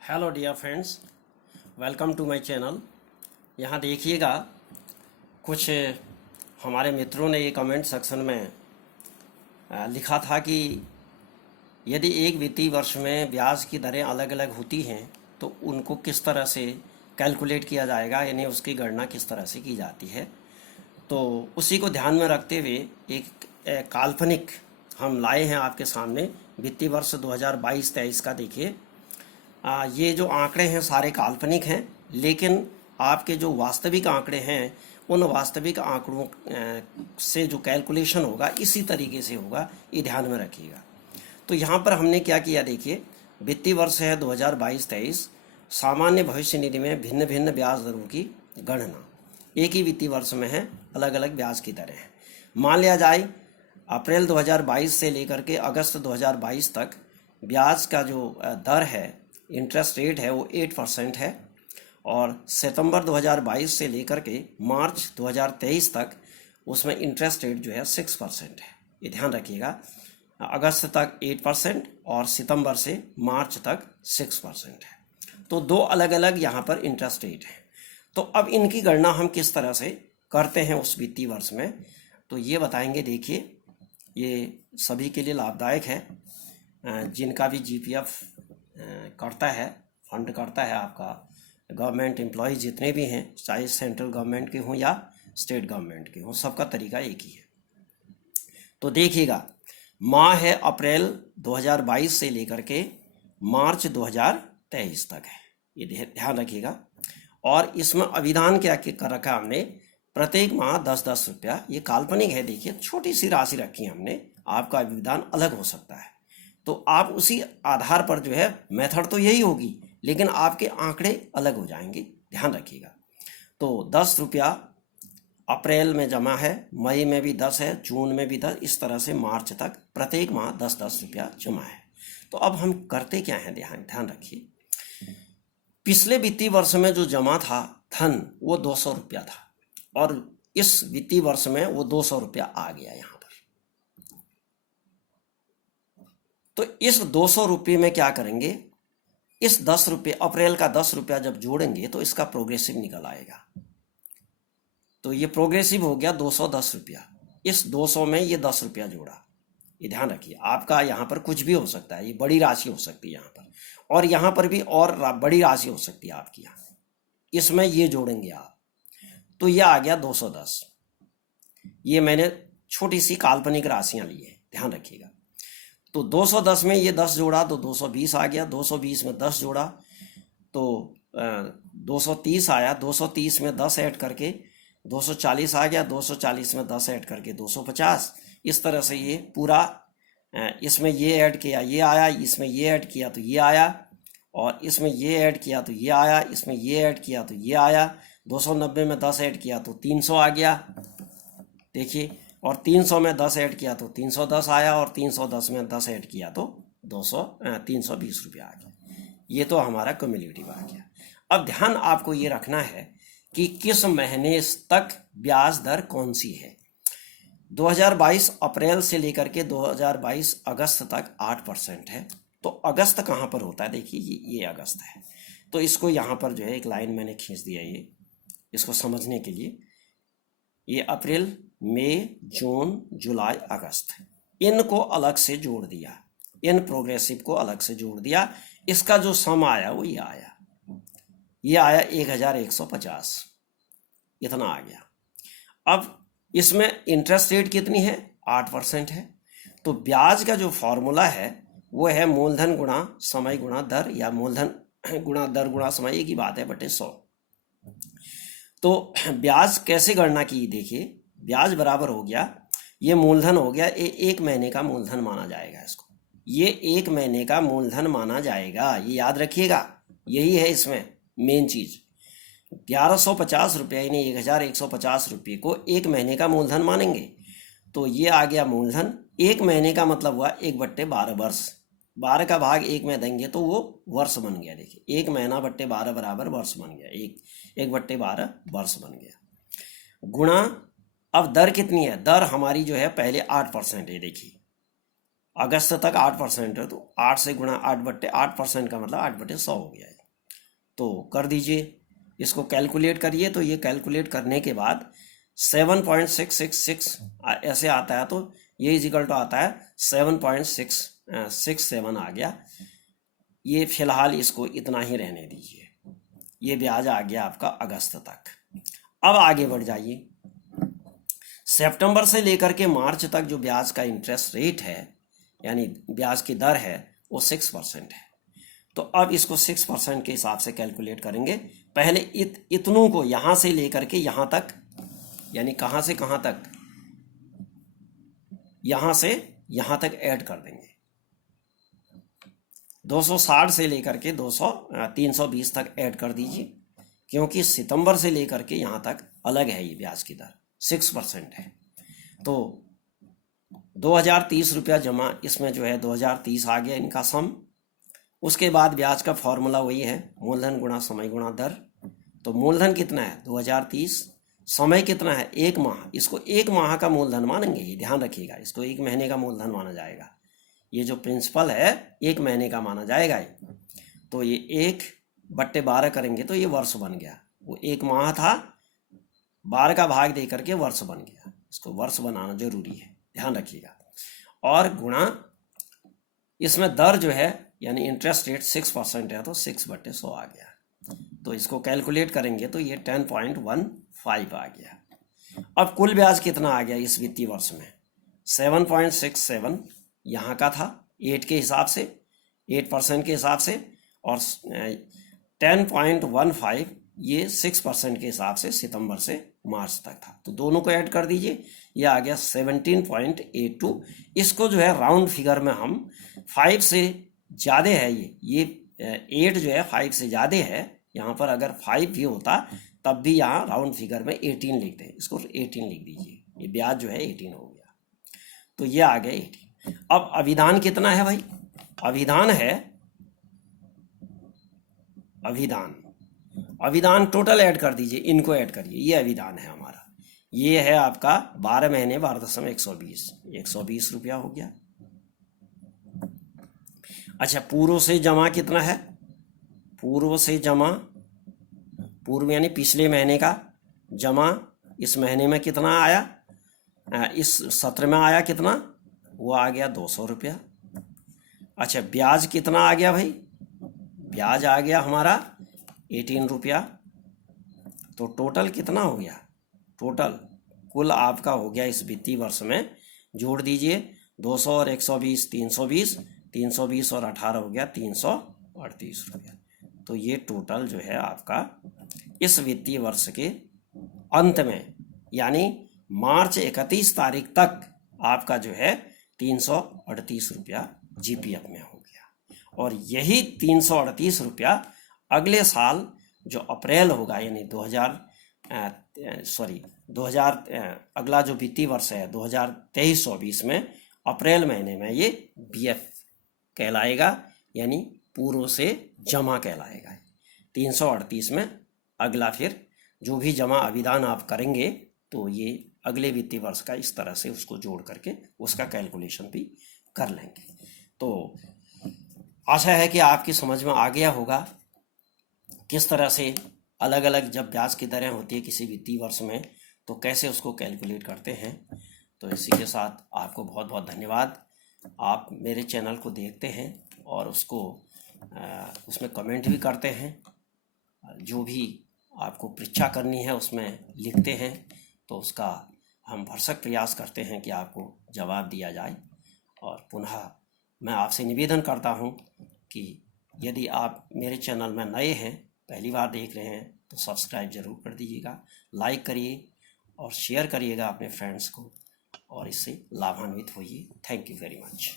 Hello dear friends, welcome to my channel. यहाँ देखिएगा, कुछ हमारे मित्रों ने ये कमेंट सेक्शन में लिखा था कि यदि एक वित्तीय वर्ष में ब्याज की दरें अलग अलग होती हैं तो उनको किस तरह से कैलकुलेट किया जाएगा, यानी उसकी गणना किस तरह से की जाती है। तो उसी को ध्यान में रखते हुए एक काल्पनिक हम लाए हैं आपके सामने। वित्तीय वर्ष 2022-23 का देखिए, ये जो आंकड़े हैं सारे काल्पनिक हैं, लेकिन आपके जो वास्तविक आंकड़े हैं उन वास्तविक आंकड़ों से जो कैलकुलेशन होगा इसी तरीके से होगा, ये ध्यान में रखिएगा। तो यहाँ पर हमने क्या किया, देखिए वित्तीय वर्ष है 2022-23, सामान्य भविष्य निधि में भिन्न भिन्न ब्याज दरों की गणना। एक ही वित्तीय वर्ष में है, अलग अलग ब्याज की दरें हैं। मान लिया जाए अप्रैल 2022 से लेकर के अगस्त 2022 तक ब्याज का जो दर है, इंटरेस्ट रेट है, वो 8% है, और सितंबर 2022 से लेकर के मार्च 2023 तक उसमें इंटरेस्ट रेट जो है 6% है। ये ध्यान रखिएगा, अगस्त तक 8% और सितंबर से मार्च तक 6% है। तो दो अलग अलग यहाँ पर इंटरेस्ट रेट है। तो अब इनकी गणना हम किस तरह से करते हैं उस वित्तीय वर्ष में, तो ये बताएंगे। देखिए, ये सभी के लिए लाभदायक है, जिनका भी जीपीएफ करता है, फंड करता है, आपका गवर्नमेंट एम्प्लॉय जितने भी हैं, चाहे सेंट्रल गवर्नमेंट के हों या स्टेट गवर्नमेंट के हों, सबका तरीका एक ही है। तो देखिएगा, माह है अप्रैल 2022 से लेकर के मार्च 2023 तक है, ये ध्यान रखिएगा। और इसमें अभिधान क्या कर रखा हमने, प्रत्येक माह 10-10 रुपया। ये काल्पनिक है, देखिए छोटी सी राशि रखी है हमने, आपका अभिधान अलग हो सकता है। तो आप उसी आधार पर जो है, मेथड तो यही होगी, लेकिन आपके आंकड़े अलग हो जाएंगे, ध्यान रखिएगा। तो 10 रुपया अप्रैल में जमा है, मई में भी 10 है, जून में भी 10, इस तरह से मार्च तक प्रत्येक माह 10-10 रुपया जमा है। तो अब हम करते क्या है, ध्यान रखिए। पिछले वित्तीय वर्ष में जो जमा था धन, वो 200 रुपया था, और इस वित्तीय वर्ष में वो 200 रुपया आ गया यहाँ पर। तो इस 200 रुपये में क्या करेंगे, इस 10 रुपये, अप्रैल का 10 रुपया जब जोड़ेंगे तो इसका प्रोग्रेसिव निकल आएगा। तो ये प्रोग्रेसिव हो गया 210 रुपया। इस 200 में ये 10 रुपया जोड़ा, ये ध्यान रखिए। आपका यहाँ पर कुछ भी हो सकता है, ये बड़ी राशि हो सकती है यहाँ पर, और यहाँ पर भी और बड़ी राशि हो सकती है आपकी यहाँ। इसमें ये जोड़ेंगे आप, तो ये आ गया 210। ये मैंने छोटी सी काल्पनिक राशियाँ ली है, ध्यान रखिएगा। तो 210 में ये 10 जोड़ा तो 220 आ गया, 220 में 10 जोड़ा तो 230 आया, 230 में 10 ऐड करके 240 आ गया, 240 में 10 ऐड करके 250। इस तरह से ये पूरा, इसमें ये ऐड किया ये आया, इसमें ये ऐड किया तो ये आया, और इसमें ये ऐड किया तो ये आया, इसमें ये ऐड किया तो ये आया। 290 में 10 ऐड किया तो 300 आ गया, देखिए, और 300 में 10 ऐड किया तो 310 आया, और 310 में 10 ऐड किया तो 320 रुपया आ गया। ये तो हमारा क्यूमुलेटिव आ गया। अब ध्यान आपको ये रखना है कि किस महीने तक ब्याज दर कौन सी है। 2022 अप्रैल से लेकर के 2022 अगस्त तक 8% है। तो अगस्त कहाँ पर होता है, देखिए ये अगस्त है। तो इसको यहाँ पर जो है एक लाइन मैंने खींच दिया, ये इसको समझने के लिए। ये अप्रैल, मई, जून, जुलाई, अगस्त, इनको अलग से जोड़ दिया, इन प्रोग्रेसिव को अलग से जोड़ दिया। इसका जो सम आया वो ये आया 1150, इतना आ गया। अब इसमें इंटरेस्ट रेट कितनी है, 8% है। तो ब्याज का जो फॉर्मूला है वो है मूलधन गुणा समय गुणा दर, या मूलधन गुणा दर गुणा समय, एक ही बात है, बटे 100। तो ब्याज कैसे गणना की, देखिए, ब्याज बराबर हो गया, ये मूलधन हो गया, ये 1 महीने का मूलधन माना जाएगा इसको, ये 1 महीने का मूलधन माना जाएगा, ये याद रखिएगा। यही है इसमें मेन चीज। 1150 रुपये यानी 1150 रुपये को 1 महीने का मूलधन मानेंगे। तो ये आ गया मूलधन। 1 महीने का मतलब हुआ 1/12 वर्ष, 12 का भाग 1 में देंगे तो वो वर्ष बन गया। देखिए, 1 महीना बट्टे 12 बराबर वर्ष बन गया, 1/12 वर्ष बन गया। गुणा, अब दर कितनी है, दर हमारी जो है पहले 8% है, देखिए अगस्त तक 8% है, तो 8 से गुणा 8/8% का मतलब 8/100 हो गया है। तो कर दीजिए, इसको कैलकुलेट करिए। तो ये कैलकुलेट करने के बाद 7.666 ऐसे आता है, तो ये इजिकल टू आता है 7.667 आ गया। ये फिलहाल इसको इतना ही रहने दीजिए। ये ब्याज आ गया आपका अगस्त तक। अब आगे बढ़ जाइए। सितंबर से लेकर के मार्च तक जो ब्याज का इंटरेस्ट रेट है, यानी ब्याज की दर है, वो 6% है। तो अब इसको 6% के हिसाब से कैलकुलेट करेंगे। पहले इतनों को यहाँ से लेकर के यहाँ तक, यानी कहाँ से कहाँ तक, यहाँ से यहाँ तक ऐड कर देंगे। 260 से लेकर के 320 तक ऐड कर दीजिए, क्योंकि सितंबर से लेकर के यहाँ तक अलग है। ये ब्याज की दर 6% है। तो 2030 रुपया जमा, इसमें जो है 2030 आ गया इनका सम। उसके बाद ब्याज का फॉर्मूला वही है, मूलधन गुणा समय गुणा दर। तो मूलधन कितना है 2030, समय कितना है 1 माह। इसको 1 माह का मूलधन मानेंगे, ये ध्यान रखिएगा। इसको 1 महीने का मूलधन माना जाएगा। ये जो प्रिंसिपल है 1 महीने का माना जाएगा। तो ये 1/12 करेंगे तो ये वर्ष बन गया। वो 1 माह था, 12 का भाग दे करके वर्ष बन गया। इसको वर्ष बनाना जरूरी है, ध्यान रखिएगा। और गुणा इसमें दर जो है, यानी इंटरेस्ट रेट 6% है, तो 6/100 आ गया। तो इसको कैलकुलेट करेंगे तो ये 10.15 आ गया। अब कुल ब्याज कितना आ गया इस वित्तीय वर्ष में? 7.67 यहाँ का था 8 के हिसाब से, 8% के हिसाब से, और 10.15 ये 6% के हिसाब से सितंबर से मार्च तक था। तो दोनों को ऐड कर दीजिए, ये आ गया 17.82। इसको जो है राउंड फिगर में हम 5 से ज़्यादा है, ये 8 जो है 5 से ज़्यादा है। यहाँ पर अगर 5 भी होता तब भी यहाँ राउंड फिगर में 18 लिख दें, इसको 18 लिख दीजिए। ये ब्याज जो है 18 हो गया। तो ये आ गया 18। अब अभिधान कितना है भाई? अभिधान है, अभिधान टोटल ऐड कर दीजिए, इनको ऐड करिए। ये अभिधान है हमारा, ये है आपका 12 महीने 12.120, 120 रुपया हो गया। अच्छा, पूर्व से जमा कितना है? पूर्व से जमा, पूर्व यानी पिछले महीने का जमा इस महीने में कितना आया, इस सत्र में आया कितना? वो आ गया 200 रुपया। अच्छा, ब्याज कितना आ गया भाई? ब्याज आ गया हमारा 18 रुपया। तो टोटल कितना हो गया? टोटल कुल आपका हो गया इस वित्तीय वर्ष में, जोड़ दीजिए 200 और 120 320, 320 और 18 हो गया 338 रुपया। तो ये टोटल जो है आपका इस वित्तीय वर्ष के अंत में, यानी मार्च 31 तारीख तक आपका जो है 338 रुपया जीपीएफ में हो गया। और यही 338 रुपया अगले साल जो अप्रैल होगा, यानी 2000 अगला जो वित्तीय वर्ष है 2023-24 में अप्रैल महीने में ये बीएफ कहलाएगा, यानी पूर्व से जमा कहलाएगा। 338 में अगला फिर जो भी जमा अभिदान आप करेंगे तो ये अगले वित्तीय वर्ष का इस तरह से उसको जोड़ करके उसका कैलकुलेशन भी कर लेंगे। तो आशा है कि आपकी समझ में आ गया होगा किस तरह से अलग अलग जब ब्याज की दरें होती है किसी वित्तीय वर्ष में तो कैसे उसको कैलकुलेट करते हैं। तो इसी के साथ आपको बहुत बहुत धन्यवाद। आप मेरे चैनल को देखते हैं और उसको उसमें कमेंट भी करते हैं, जो भी आपको परीक्षा करनी है उसमें लिखते हैं, तो उसका हम भरसक प्रयास करते हैं कि आपको जवाब दिया जाए। और पुनः मैं आपसे निवेदन करता हूं कि यदि आप मेरे चैनल में नए हैं, पहली बार देख रहे हैं, तो सब्सक्राइब ज़रूर कर दीजिएगा, लाइक करिए और शेयर करिएगा अपने फ्रेंड्स को, और इससे लाभान्वित होइए। Thank you very much.